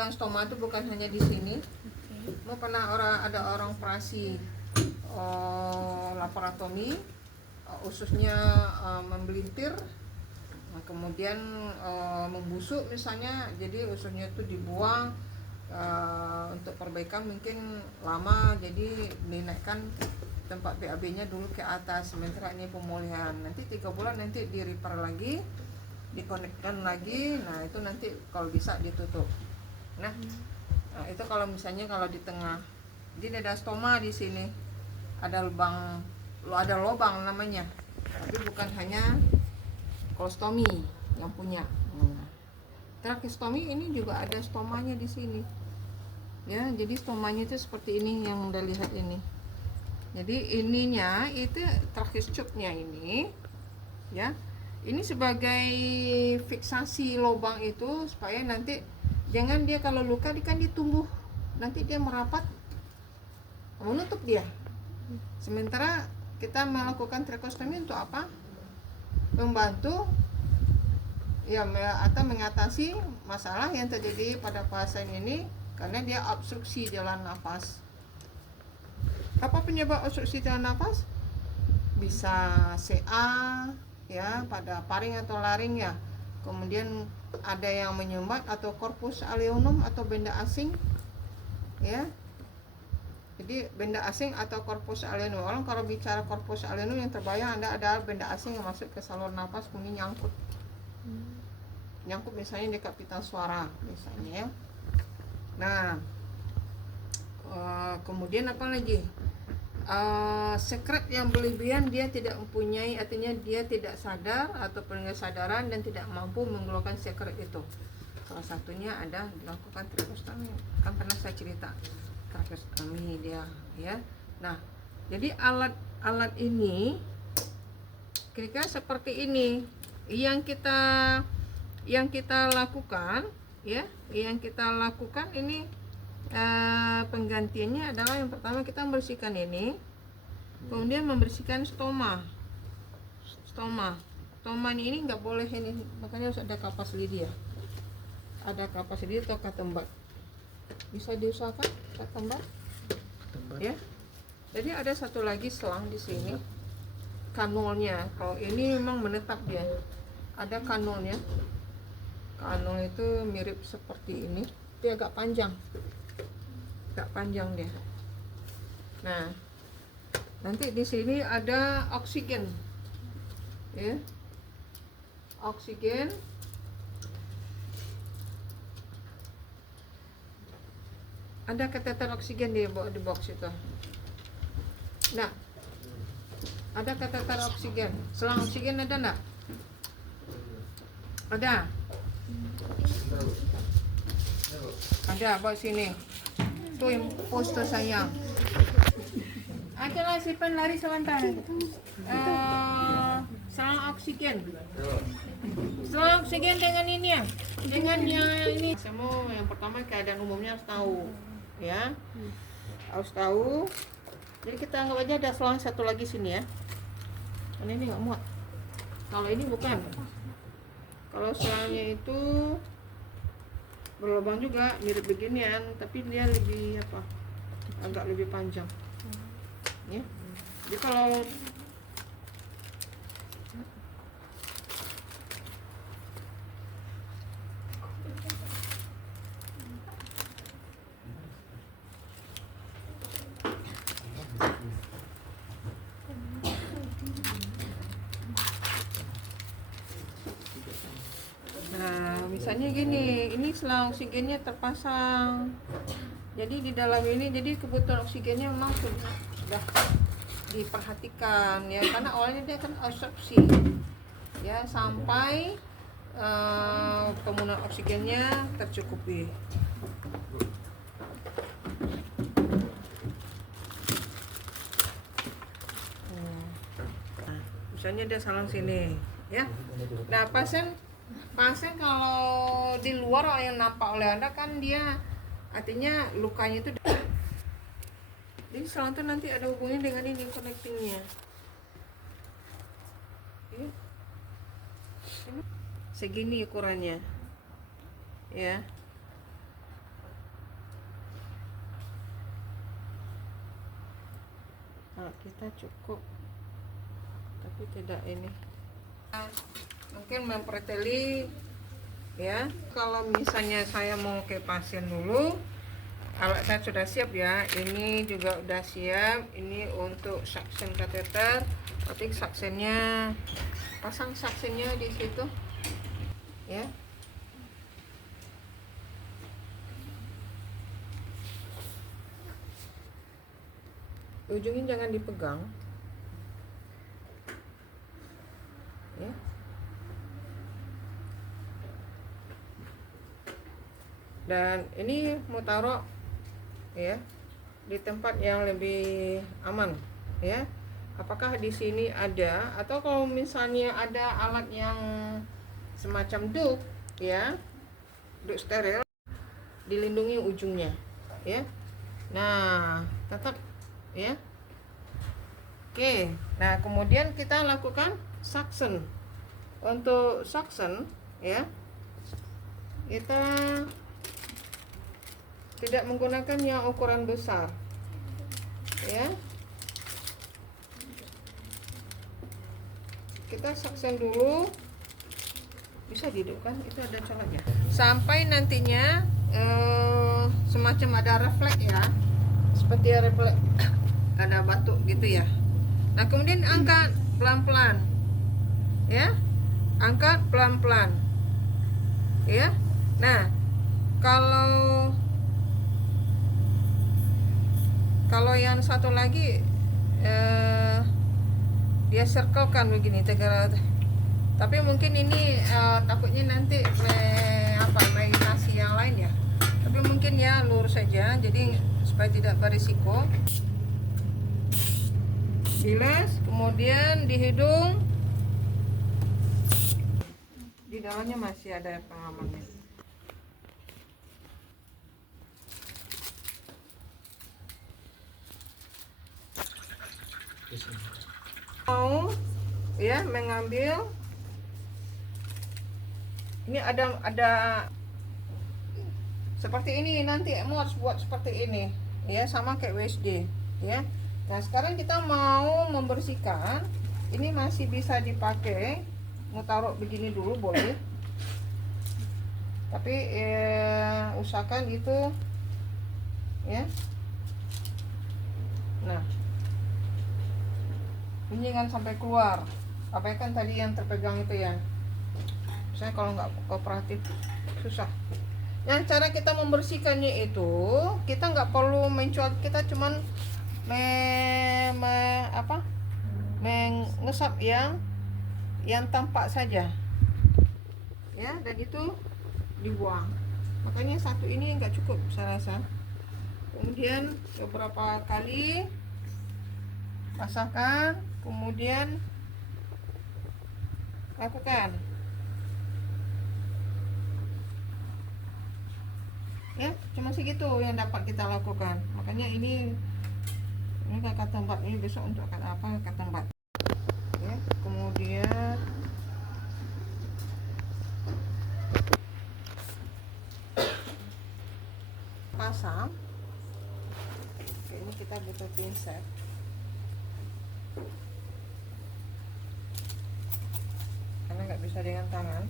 bukan stoma itu bukan hanya di sini. Mau pernah ada orang operasi laparotomi, ususnya membelintir, kemudian membusuk misalnya, jadi ususnya itu dibuang untuk perbaikan mungkin lama, jadi dinaikkan tempat BAB-nya dulu ke atas, sementara ini pemulihan. Nanti 3 bulan nanti di repair lagi, dikonekkan lagi. Nah itu nanti kalau bisa ditutup. Nah itu kalau misalnya kalau di tengah, jadi ada stoma di sini, ada lubang namanya, tapi bukan hanya kolostomi yang punya. Tracheostomy ini juga ada stomanya di sini. Ya, jadi stomanya itu seperti ini yang Anda lihat ini. Jadi ininya itu tracheostomy-nya ini, ya. Ini sebagai fiksasi lubang itu supaya nanti jangan dia kalau luka dia kan ditumbuh, nanti dia merapat menutup dia. Sementara kita melakukan tracheostomy untuk apa? Membantu ya atau mengatasi masalah yang terjadi pada pasien ini karena dia obstruksi jalan nafas. Apa penyebab obstruksi jalan nafas? Bisa CA ya pada paring atau laring ya. Kemudian ada yang menyumbat atau corpus allionum atau benda asing ya. Jadi benda asing atau corpus allionum. Orang kalau bicara corpus allionum yang terbayang ada benda asing yang masuk ke saluran nafas kemudian nyangkut misalnya dekat pita suara misalnya ya. Nah kemudian apa lagi, sekret yang berlebihan dia tidak mempunyai, artinya dia tidak sadar atau kesadaran dan tidak mampu mengeluarkan sekret itu. Salah satunya ada dilakukan tracheostomy, kan pernah saya cerita tracheostomy dia ya. Nah jadi alat ini kira-kira seperti ini yang kita lakukan ya, yang kita lakukan ini penggantiannya adalah yang pertama kita membersihkan ini, kemudian membersihkan stoma ini nggak boleh ini, makanya harus ada kapas lidi ya, ada kapas lidi atau katembat, bisa diusahakan katembat ya. Jadi ada satu lagi selang di sini, kanulnya. Kalau ini memang menetap dia, ada kanulnya. Kanul itu mirip seperti ini, dia agak panjang dia. Nah, nanti di sini ada oksigen, ya, oksigen. Ada kateter oksigen di box itu. Nah, ada kateter oksigen, selang oksigen ada enggak? Ada, bawa sini. Tuh yang poster sayang. Akhirnya simpan lari sebentar. Selang oksigen. Selang oksigen dengan ini ya. Dengan yang ini. Semua yang pertama keadaan umumnya harus tahu, ya. Harus tahu. Jadi kita anggap aja ada selang satu lagi sini ya. Ini nggak muat. Kalau ini bukan. Kalau selangnya itu berlubang juga mirip beginian, tapi dia lebih apa? Agak lebih panjang. Ya. Jadi kalau misalnya gini, ini selang oksigennya terpasang, jadi di dalam ini jadi kebutuhan oksigennya memang sudah diperhatikan ya, karena awalnya dia kan obstruksi ya, sampai penggunaan oksigennya tercukupi. Misalnya dia salang sini ya. Nah pasien kalau di luar yang nampak oleh Anda kan dia artinya lukanya itu, jadi selang itu nanti ada hubungannya dengan ini connectingnya ya. Ini segini ukurannya ya. kita cukup, tapi tidak ini. Mungkin memperteli ya. Kalau misalnya saya mau ke pasien dulu, alat saya sudah siap ya. Ini juga udah siap. Ini untuk suction catheter. Tapi suctionnya, pasang suctionnya di situ ya. Ujungnya jangan dipegang ya. Dan ini mau taruh ya di tempat yang lebih aman ya. Apakah di sini ada, atau kalau misalnya ada alat yang semacam duk ya, duk steril, dilindungi ujungnya ya. Nah, tetap ya. Oke, nah kemudian kita lakukan suction. Untuk suction ya, kita tidak menggunakan yang ukuran besar ya. Kita suction dulu, bisa dihidupkan, itu ada coloknya, sampai nantinya semacam ada refleks ya, seperti refleks ada batuk gitu ya. Nah kemudian angkat pelan-pelan ya, angkat pelan-pelan ya. Nah kalau yang satu lagi dia circlekan begini tegak, tapi mungkin ini takutnya nanti meditasi yang lain ya, tapi mungkin ya lurus saja, jadi supaya tidak berisiko. Bilas, kemudian di hidung, di dalamnya masih ada pengamannya. Mau ya mengambil, ini ada seperti ini, nanti mau harus buat seperti ini ya, sama kayak WSD ya. Nah sekarang kita mau membersihkan, ini masih bisa dipakai, mau taruh begini dulu boleh, tapi usahakan itu ya. Nah ini jangan sampai keluar, abaikan tadi yang terpegang itu ya. Saya kalau nggak kooperatif susah. Nah cara kita membersihkannya itu, kita nggak perlu mencuat, kita cuman mengesap yang tampak saja ya, dan itu dibuang. Makanya satu ini nggak cukup saya rasa. Kemudian beberapa kali basahkan, kemudian lakukan ya. Cuma segitu yang dapat kita lakukan. Makanya ini kata tempat ini besok untuk kata tempat ya. Kemudian pasang. Oke, ini kita butuh pinset karena nggak bisa dengan tangan.